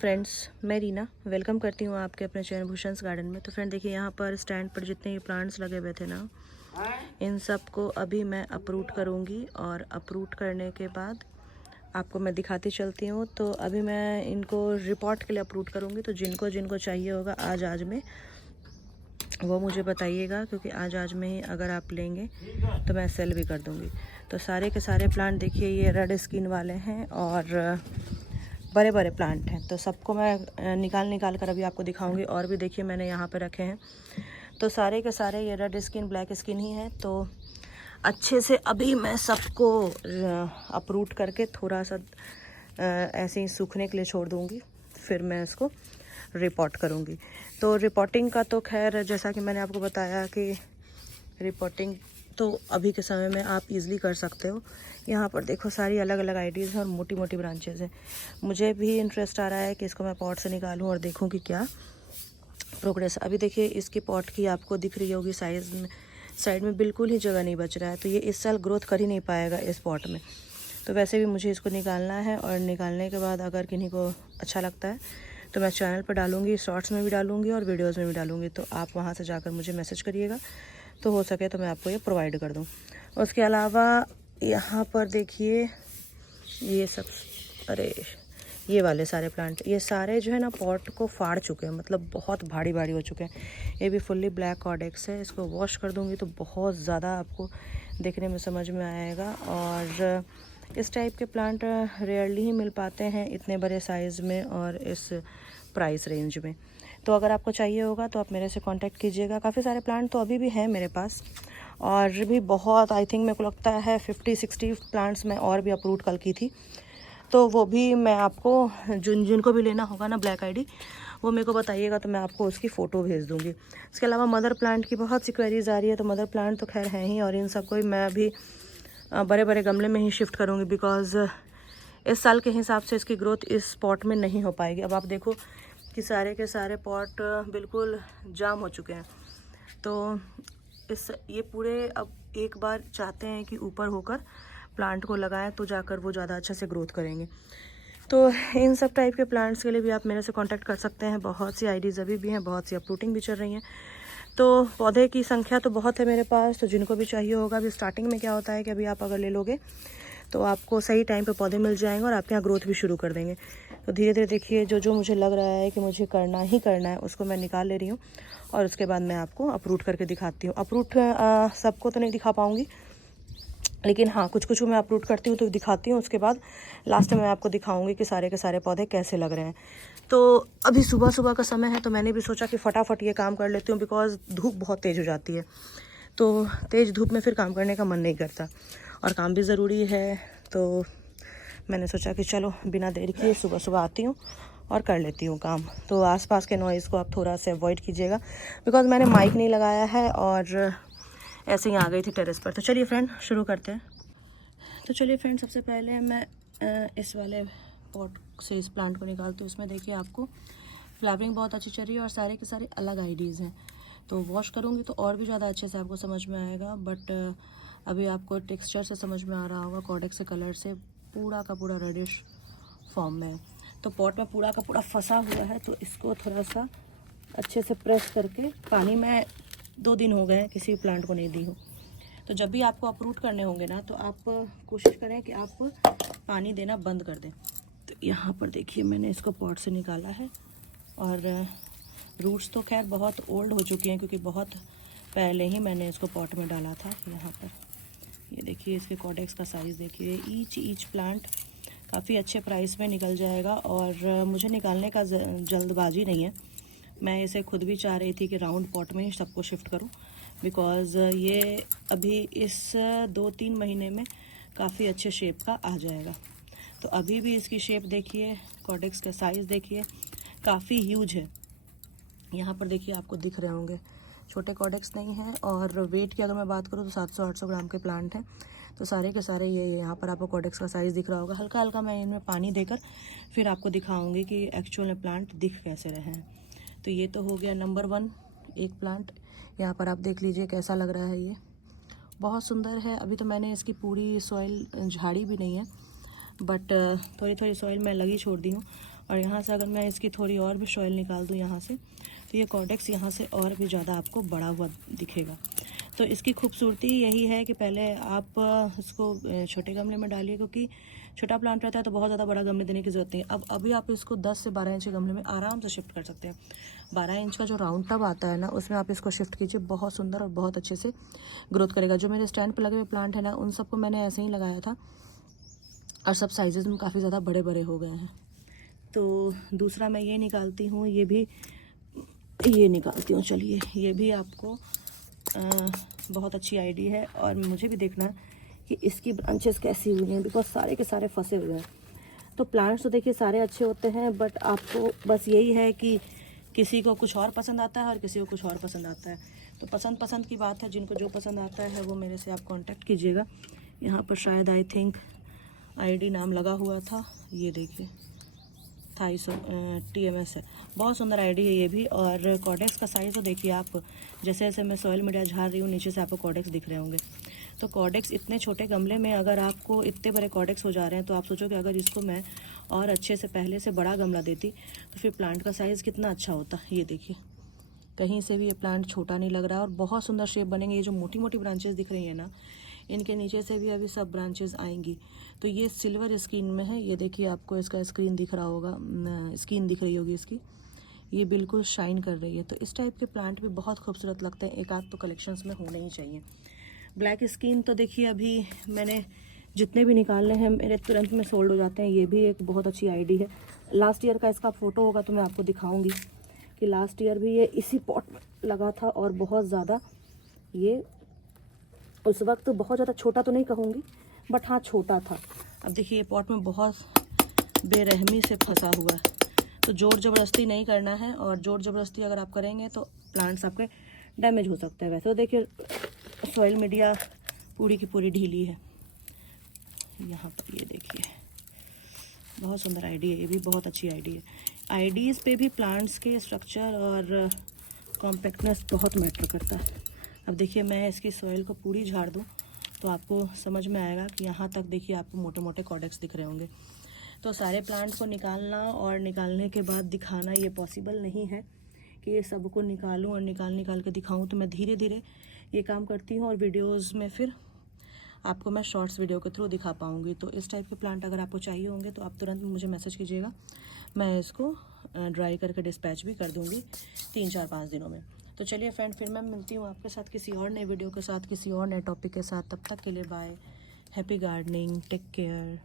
Friends, मैं Reena welcome करती हूँ आपके अपने चैनल भूषण्स गार्डन में। तो फ्रेंड देखिए, यहाँ पर स्टैंड पर जितने ये प्लांट्स लगे हुए थे ना, इन सब को अभी मैं अप्रूट करूँगी और अप्रूट करने के बाद आपको मैं दिखाती चलती हूँ। तो अभी मैं इनको रिपोर्ट के लिए अप्रूट करूँगी। तो जिनको जिनको चाहिए होगा आज में वो मुझे बताइएगा, क्योंकि आज में ही अगर आप लेंगे तो मैं सेल भी कर दूँगी। तो सारे के सारे प्लांट देखिए, ये रेड स्किन वाले हैं और बड़े बड़े प्लांट हैं। तो सबको मैं निकाल कर अभी आपको दिखाऊंगी। और भी देखिए मैंने यहाँ पे रखे हैं। तो सारे के सारे ये रेड स्किन ब्लैक स्किन ही है। तो अच्छे से अभी मैं सबको अप्रूट करके थोड़ा सा ऐसे ही सूखने के लिए छोड़ दूँगी, फिर मैं इसको रिपोर्ट करूँगी। तो रिपोर्टिंग का तो खैर जैसा कि मैंने आपको बताया कि रिपोर्टिंग तो अभी के समय में आप इजीली कर सकते हो। यहाँ पर देखो सारी अलग अलग आइडियाज़ हैं और मोटी मोटी ब्रांचेज़ हैं। मुझे भी इंटरेस्ट आ रहा है कि इसको मैं पॉट से निकालूँ और देखूँ कि क्या प्रोग्रेस। अभी देखिए इसकी पॉट की आपको दिख रही होगी साइज़ में, साइड में बिल्कुल ही जगह नहीं बच रहा है। तो ये इस साल ग्रोथ कर ही नहीं पाएगा इस पॉट में। तो वैसे भी मुझे इसको निकालना है और निकालने के बाद अगर किन्हीं को अच्छा लगता है तो मैं चैनल पर डालूँगी, शॉर्ट्स में भी डालूँगी और वीडियोज़ में भी डालूँगी। तो आप वहाँ से जाकर मुझे मैसेज करिएगा, तो हो सके तो मैं आपको ये प्रोवाइड कर दूँ। उसके अलावा यहाँ पर देखिए ये सब, अरे ये वाले सारे प्लांट, ये सारे जो है ना पॉट को फाड़ चुके हैं, मतलब बहुत भारी भारी हो चुके हैं। ये भी फुल्ली ब्लैक कॉर्डेक्स है। इसको वॉश कर दूँगी तो बहुत ज़्यादा आपको देखने में समझ में आएगा। और इस टाइप के प्लांट रेयरली ही मिल पाते हैं इतने बड़े साइज़ में और इस प्राइस रेंज में। तो अगर आपको चाहिए होगा तो आप मेरे से कांटेक्ट कीजिएगा। काफ़ी सारे प्लांट तो अभी भी हैं मेरे पास और भी बहुत, आई थिंक मेरे को लगता है 50-60 प्लांट्स मैं और भी अप्रूट कल की थी। तो वो भी मैं आपको जिनको भी लेना होगा ना ब्लैक आईडी, वो मेरे को बताइएगा तो मैं आपको उसकी फ़ोटो भेज दूँगी। इसके अलावा मदर प्लांट की बहुत सी क्वेरीज आ रही है। तो मदर प्लांट तो खैर हैं ही और इन सबको मैं अभी बड़े बड़े गमले में ही शिफ्ट करूँगी, बिकॉज़ इस साल के हिसाब से इसकी ग्रोथ इस पॉट में नहीं हो पाएगी। अब आप देखो कि सारे के सारे पॉट बिल्कुल जाम हो चुके हैं। तो ये पूरे अब एक बार चाहते हैं कि ऊपर होकर प्लांट को लगाएं तो जाकर वो ज़्यादा अच्छा से ग्रोथ करेंगे। तो इन सब टाइप के प्लांट्स के लिए भी आप मेरे से कांटेक्ट कर सकते हैं। बहुत सी आईडीज़ अभी भी हैं, बहुत सी अप्रूटिंग भी चल रही हैं। तो पौधे की संख्या तो बहुत है मेरे पास। तो जिनको भी चाहिए होगा, अभी स्टार्टिंग में क्या होता है कि अभी आप अगर ले लोगे तो आपको सही टाइम पे पौधे मिल जाएंगे और आपके यहाँ ग्रोथ भी शुरू कर देंगे। तो धीरे धीरे देखिए जो मुझे लग रहा है कि मुझे करना ही करना है उसको मैं निकाल ले रही हूँ और उसके बाद मैं आपको अप्रूट करके दिखाती हूँ। अप्रूट सबको तो नहीं दिखा पाऊँगी, लेकिन हाँ कुछ कुछ मैं अप्रूट करती हूँ तो दिखाती हूँ। उसके बाद लास्ट में मैं आपको दिखाऊंगी कि सारे के सारे पौधे कैसे लग रहे हैं। तो अभी सुबह सुबह का समय है, तो मैंने भी सोचा कि फटाफट ये काम कर लेती हूँ, बिकॉज़ धूप बहुत तेज़ हो जाती है। तो तेज़ धूप में फिर काम करने का मन नहीं करता और काम भी ज़रूरी है। तो मैंने सोचा कि चलो बिना देर किए सुबह सुबह आती हूँ और कर लेती हूँ काम। तो आसपास के नॉइज़ को आप थोड़ा सा अवॉइड कीजिएगा, बिकॉज़ मैंने माइक नहीं लगाया है और ऐसे ही आ गई थी टेरेस पर। तो चलिए फ्रेंड शुरू करते हैं। तो चलिए फ्रेंड, सबसे पहले मैं इस वाले पॉट से इस प्लांट को निकालती हूँ। उसमें देखिए आपको फ्लावरिंग बहुत अच्छी चल रही है और सारे के सारे अलग आईडीज़ हैं। तो वॉश करूँगी तो और भी ज़्यादा अच्छे से आपको समझ में आएगा। बट अभी आपको टेक्सचर से समझ में आ रहा होगा, कॉर्डेक्स के कलर से पूरा का पूरा रेडिश फॉर्म में है। तो पॉट में पूरा का पूरा फंसा हुआ है। तो इसको थोड़ा सा अच्छे से प्रेस करके, पानी में 2 दिन हो गए किसी प्लांट को नहीं दी हूँ। तो जब भी आपको अप्रूट करने होंगे ना, तो आप कोशिश करें कि आप पानी देना बंद कर दें। तो यहाँ पर देखिए मैंने इसको पॉट से निकाला है और रूट्स तो खैर बहुत ओल्ड हो चुकी हैं, क्योंकि बहुत पहले ही मैंने इसको पॉट में डाला था। यहाँ पर ये देखिए इसके कॉर्डेक्स का साइज़ देखिए। ईच प्लांट काफ़ी अच्छे प्राइस में निकल जाएगा और मुझे निकालने का जल्दबाजी नहीं है। मैं इसे खुद भी चाह रही थी कि राउंड पॉट में ही सबको शिफ्ट करूं, बिकॉज़ ये अभी इस 2-3 महीने में काफ़ी अच्छे शेप का आ जाएगा। तो अभी भी इसकी शेप देखिए, कॉर्डेक्स का साइज़ देखिए, काफ़ी ह्यूज है। यहाँ पर देखिए आपको दिख रहे होंगे, छोटे कॉर्डेक्स नहीं हैं। और वेट की अगर मैं बात करूँ तो 700-800 ग्राम के प्लांट हैं। तो सारे के सारे ये यहाँ पर आपको कॉर्डेक्स का साइज़ दिख रहा होगा। हल्का हल्का मैं इनमें पानी देकर फिर आपको दिखाऊंगी कि एक्चुअल में प्लांट दिख कैसे रहे हैं। तो ये तो हो गया नंबर 1 एक प्लांट। यहाँ पर आप देख लीजिए कैसा लग रहा है, ये बहुत सुंदर है। अभी तो मैंने इसकी पूरी सॉइल झाड़ी भी नहीं है, बट थोड़ी थोड़ी सॉइल मैं लगी छोड़ दी हूँ। और यहाँ से अगर मैं इसकी थोड़ी और भी सॉइल निकाल दूँ यहाँ से, तो ये कॉर्डेक्स यहाँ से और भी ज़्यादा आपको बड़ा हुआ दिखेगा। तो इसकी खूबसूरती यही है कि पहले आप इसको छोटे गमले में डालिए, क्योंकि छोटा प्लांट रहता है तो बहुत ज़्यादा बड़ा गमले देने की ज़रूरत नहीं है। अब अभी आप इसको 10 से 12 इंच के गमले में आराम से शिफ्ट कर सकते हैं। 12 इंच का जो राउंड टब आता है ना, उसमें आप इसको शिफ्ट कीजिए, बहुत सुंदर और बहुत अच्छे से ग्रोथ करेगा। जो मेरे स्टैंड पर लगे हुए प्लांट है ना, उन सबको मैंने ऐसे ही लगाया था और सब साइजेस में काफ़ी ज़्यादा बड़े बड़े हो गए हैं। तो दूसरा मैं ये निकालती हूँ, ये निकालती हूँ। चलिए, ये भी आपको बहुत अच्छी आइडिया है, और मुझे भी देखना कि इसकी ब्रांचेस कैसी हुई हैं, बिकॉज सारे के सारे फंसे हुए हैं। तो प्लांट्स तो देखिए सारे अच्छे होते हैं, बट आपको बस यही है कि किसी को कुछ और पसंद आता है और किसी को कुछ और पसंद आता है। तो पसंद की बात है, जिनको जो पसंद आता है वो मेरे से आप कांटेक्ट कीजिएगा। यहाँ पर शायद आई थिंक आईडी नाम लगा हुआ था, ये देखिए TMS है। बहुत सुंदर आईडी है ये भी। और कॉर्डेक्स का साइज़ तो देखिए आप, जैसे जैसे मैं सॉइल मीडिया झाड़ रही हूँ नीचे से आपको कॉर्डेक्स दिख रहे होंगे। तो कॉर्डेक्स इतने छोटे गमले में अगर आपको इतने बड़े कॉर्डेक्स हो जा रहे हैं, तो आप सोचो कि अगर इसको मैं और अच्छे से पहले से बड़ा गमला देती तो फिर प्लांट का साइज़ कितना अच्छा होता। ये देखिए, कहीं से भी ये प्लांट छोटा नहीं लग रहा है और बहुत सुंदर शेप बनेंगे। ये जो मोटी मोटी ब्रांचेस दिख रही हैं ना, इनके नीचे से भी अभी सब ब्रांचेस आएंगी। तो ये सिल्वर स्किन में है, ये देखिए आपको इसका स्क्रीन दिख रहा होगा, स्किन दिख रही होगी इसकी, ये बिल्कुल शाइन कर रही है। तो इस टाइप के प्लांट भी बहुत खूबसूरत लगते हैं, एक आध तो कलेक्शंस में होने ही चाहिए। ब्लैक स्किन तो देखिए अभी मैंने जितने भी निकालने हैं मेरे तुरंत में सोल्ड हो जाते हैं। ये भी एक बहुत अच्छी आईडी है। लास्ट ईयर का इसका फ़ोटो होगा तो मैं आपको दिखाऊंगी कि लास्ट ईयर भी ये इसी पॉट में लगा था, और बहुत ज़्यादा ये उस वक्त बहुत ज़्यादा छोटा तो नहीं कहूँगी, बट हाँ छोटा था। अब देखिए ये पॉट में बहुत बेरहमी से फंसा हुआ है, तो ज़ोर ज़बरदस्ती नहीं करना है, और ज़ोर ज़बरदस्ती अगर आप करेंगे तो प्लांट्स आपके डैमेज हो सकते हैं। वैसे तो देखिए सॉइल मीडिया पूरी की पूरी ढीली है। यहाँ पर ये देखिए, बहुत सुंदर आईडी है, ये भी बहुत अच्छी आईडी है। आईडीज़ पे भी प्लांट्स के स्ट्रक्चर और कॉम्पैक्टनेस बहुत मैटर करता है। अब देखिए मैं इसकी सॉइल को पूरी झाड़ दूँ तो आपको समझ में आएगा कि यहाँ तक देखिए आपको मोटे मोटे कॉर्डेक्स दिख रहे होंगे। तो सारे प्लांट को निकालना और निकालने के बाद दिखाना ये पॉसिबल नहीं है कि ये सबको निकालूं और निकाल के दिखाऊं। तो मैं धीरे धीरे ये काम करती हूँ, और वीडियोस में फिर आपको मैं शॉर्ट्स वीडियो के थ्रू दिखा पाऊँगी। तो इस टाइप के प्लांट अगर आपको चाहिए होंगे तो आप तुरंत मुझे मैसेज कीजिएगा, मैं इसको ड्राई करके डिस्पैच भी कर दूँगी 3-4-5 दिनों में। तो चलिए फ्रेंड, फिर मैं मिलती हूँ आपके साथ किसी और नए वीडियो के साथ, किसी और नए टॉपिक के साथ। तब तक के लिए bye, happy gardening, take care.